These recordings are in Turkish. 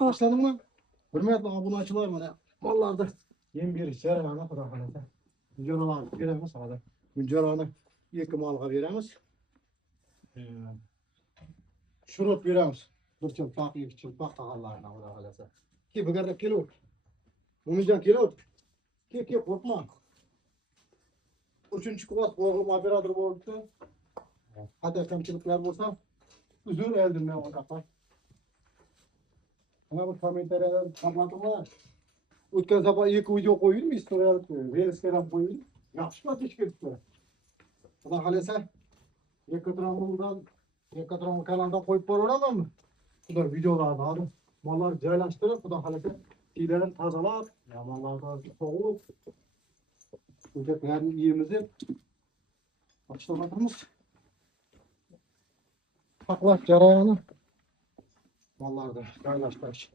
Başladın mı? Hürmetli abunaçılar mı? Mallarda yem bir jarana Xudo xolasa. Mücaralarni beramiz hozir. Mücarani 2 malga beramiz. Şurup beramiz. Bir çılpaq, 2 çılpaq tağallarına Xudo xolasa. Ki bu kadar kilo. Mumican kilo. Ki korkma. 3-cü kuvat oğlum operator bo'libdi. Hatta kamchiliklar bo'lsa, uzr eldimdan o'taqman. Ana bu kommentariyada xabarim o'tgan safar 2 video qo'ydim, istoriyalik reelsga ham qo'ydim. Yaxshi patish ketdi. Xudo xolasa, Ekatron kanalda qo'yib boraverammi? Xudo videolarni hozir mollar joylashtirib, xudo xolasa, uylarni tozalab, mollarni sog'ib, hujjatlarni yeyimizni başlamadığımız paklaş jarayonu mallarda paylaştırış.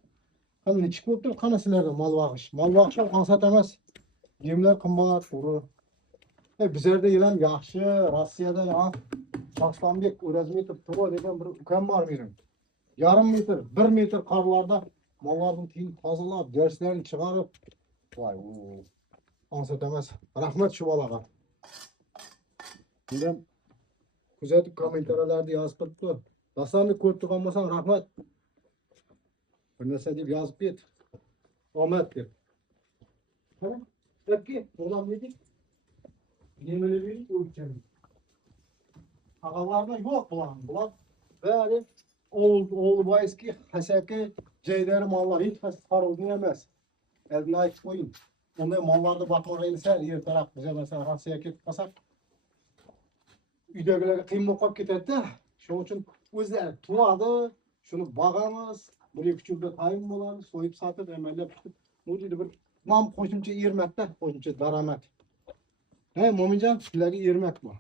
Hani ne çıkıp da kanasılarda mal bağış. Mal bağışa kan satamaz. Yemler kımbat, kuru. Bizlerde yılan yaxşı, Rossiyada ya Aslanbek O'razmetov Turo degan bir ukam var benim. Yarım metr, 1 metr qarlarda mallarni tiyin tozalab, derslerini chiqarib, voy, kan satamaz. Rahmat shu bolaga. Bilmem, kuzatib kommentariylarda yozib turibdi. Dastanni ko'rib turgan bo'lsang, rahmat. Bir narsa deb yozib ket. Omad deb. Qani, gapki, o'g'lam dedik. Yemini berib o'lcham. Ağalarına yo'q bular. Bari oğlu boyski, hasaki, joylari mallar hech qaysi qaruvni emas. Eldin aytib qo'ying. Unday mallarni boqmaga ilsa, ertaroq biza masalan Rossiyaga ketib qolsak, uydagilarga qiyin bo'lib qolib ketadi-da. Shuning uchun o'zlari turadi, shuni boqamiz, 1-2 yilda tayim bo'ladi, so'yib sotib, amallab tutib, bu deydi bir nam qo'shimcha ermakda, qo'shimcha daromad. Mo'minjon, sizlarga ermak bor.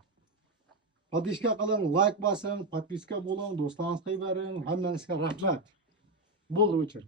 Podpishka qiling, like bosing, podpiska bo'ling, do'stlaringizga bering, hammangizga rahmat. Bo'ldi o'chir.